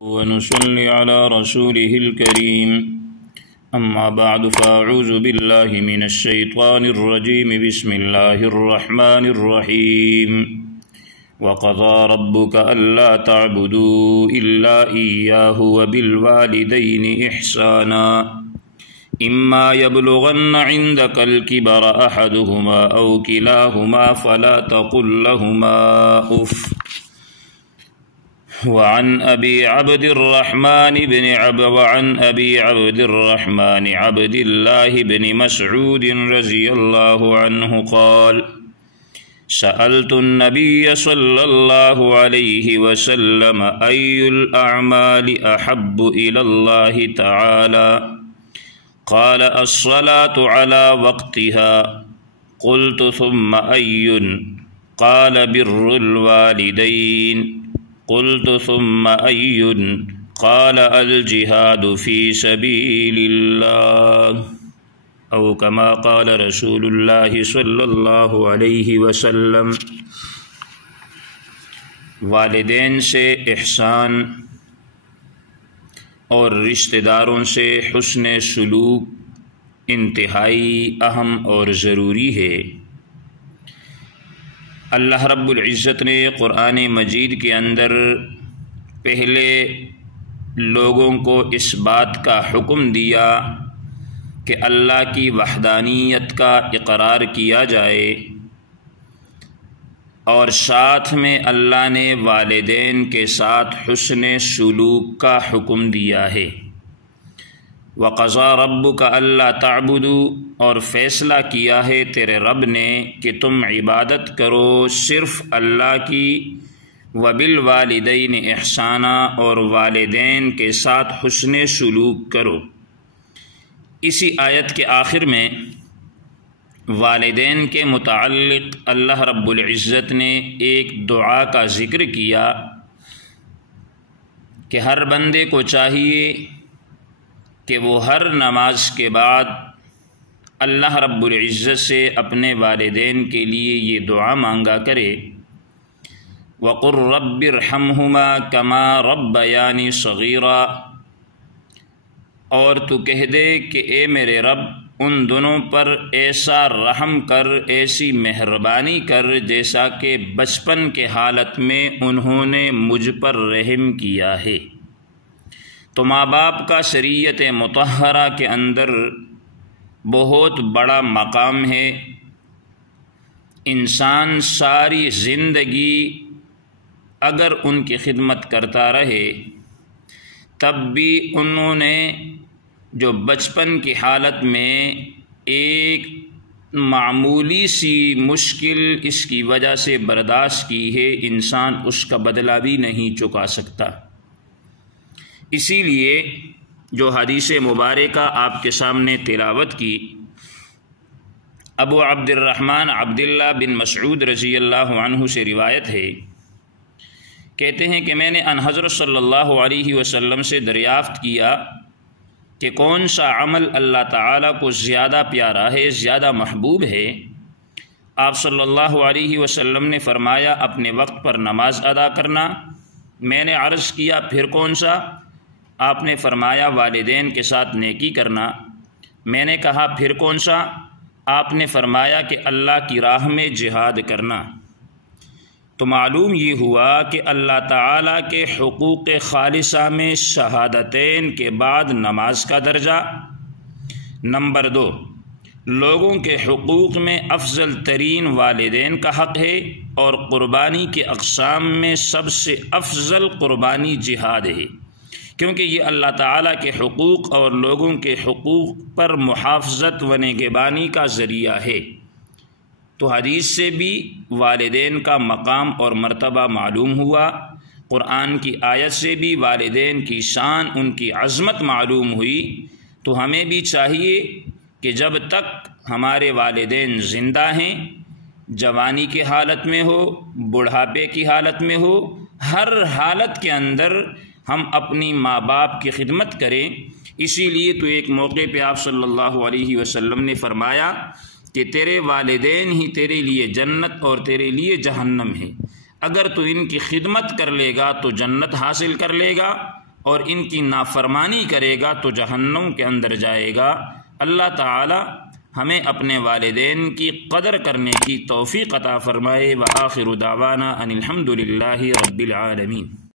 ونصلي على رسوله الكريم أما بعد فأعوذ بالله من الشيطان الرجيم بسم الله الرحمن الرحيم وقضى ربك ألا تعبدوا إلا إياه وبالوالدين إحسانا إما يبلغن عندك الكبر أحدهما أو كلاهما فلا تقل لهما أف وعن أبي عبد الرحمن عبد الله بن مسعود رضي الله عنه قال سألت النبي صلى الله عليه وسلم أي الأعمال أحب إلى الله تعالى قال الصلاة على وقتها قلت ثم أي قال بر الوالدين قلت ثم أي قال الجهاد في سبيل الله أو كما قال رسول الله صلی اللہ علیہ وسلم۔ والدین سے احسان اور رشتہ داروں سے حسن سلوک انتہائی اہم اور ضروری ہے۔ اللہ رب العزت نے قرآن مجید کے اندر پہلے لوگوں کو اس بات کا حکم دیا کہ اللہ کی وحدانیت کا اقرار کیا جائے، اور ساتھ میں اللہ نے والدین کے ساتھ حسن سلوک کا حکم دیا ہے۔ وَقَضَى رَبُّكَ أَلَّا تَعْبُدُوا، اور فیصلہ کیا ہے تیرے رب نے کہ تم عبادت کرو صرف اللہ کی، وَبِالْوَالِدَيْنِ إِحْسَانًا، اور والدین کے ساتھ حسن سلوک کرو۔ اسی آیت کے آخر میں والدین کے متعلق اللہ رب العزت نے ایک دعا کا ذکر کیا کہ ہر بندے کو چاہیے کہ وہ ہر نماز کے بعد اللہ رب العزت سے اپنے والدین کے لیے یہ دعا مانگا کرے، وَقُلْ رَبِّ ارْحَمْهُمَا كَمَا رَبَّيَانِي صَغِيرًا، اور تو کہہ دے کہ اے میرے رب ان دونوں پر ایسا رحم کر، ایسی مہربانی کر جیسا کہ بچپن کے حالت میں انہوں نے مجھ پر رحم کیا ہے۔ تو ماں باپ کا شریعت مطہرہ کے اندر بہت بڑا مقام ہے۔ انسان ساری زندگی اگر ان کی خدمت کرتا رہے تب بھی انہوں نے جو بچپن کی حالت میں ایک معمولی سی مشکل اس کی وجہ سے برداشت کی ہے، انسان اس کا بدلہ بھی نہیں چکا سکتا۔ اسی لیے جو حدیث مبارکہ آپ کے سامنے تلاوت کی، ابو عبد الرحمن عبداللہ بن مسعود رضی اللہ عنہ سے روایت ہے، کہتے ہیں کہ میں نے ان حضرت صلی اللہ علیہ وسلم سے دریافت کیا کہ کون سا عمل اللہ تعالیٰ کو زیادہ پیارا ہے، زیادہ محبوب ہے۔ آپ صلی اللہ علیہ وسلم نے فرمایا اپنے وقت پر نماز ادا کرنا۔ میں نے عرض کیا پھر کون سا؟ آپ نے فرمایا والدین کے ساتھ نیکی کرنا۔ میں نے کہا پھر کون سا؟ آپ نے فرمایا کہ اللہ کی راہ میں جہاد کرنا۔ تو معلوم یہ ہوا کہ اللہ تعالیٰ کے حقوق خالصہ میں شہادتین کے بعد نماز کا درجہ۔ نمبر 2، لوگوں کے حقوق میں افضل ترین والدین کا حق ہے، اور قربانی کے اقسام میں سب سے افضل قربانی جہاد ہے، کیونکہ یہ اللہ تعالیٰ کے حقوق اور لوگوں کے حقوق پر محافظت و نگہبانی کا ذریعہ ہے۔ تو حدیث سے بھی والدین کا مقام اور مرتبہ معلوم ہوا، قرآن کی آیت سے بھی والدین کی شان، ان کی عظمت معلوم ہوئی۔ تو ہمیں بھی چاہیے کہ جب تک ہمارے والدین زندہ ہیں، جوانی کی حالت میں ہو، بڑھاپے کی حالت میں ہو، ہر حالت کے اندر ہم اپنی ماں باپ کی خدمت کریں۔ اسی لیے تو ایک موقع پہ آپ صلی اللہ علیہ وسلم نے فرمایا کہ تیرے والدین ہی تیرے لیے جنت اور تیرے لیے جہنم ہے، اگر تو ان کی خدمت کر لے گا تو جنت حاصل کر لے گا، اور ان کی نافرمانی کرے گا تو جہنم کے اندر جائے گا۔ اللہ تعالی ہمیں اپنے والدین کی قدر کرنے کی توفیق عطا فرمائے۔ وآخر دعوانا ان الحمد للہ رب العالمین۔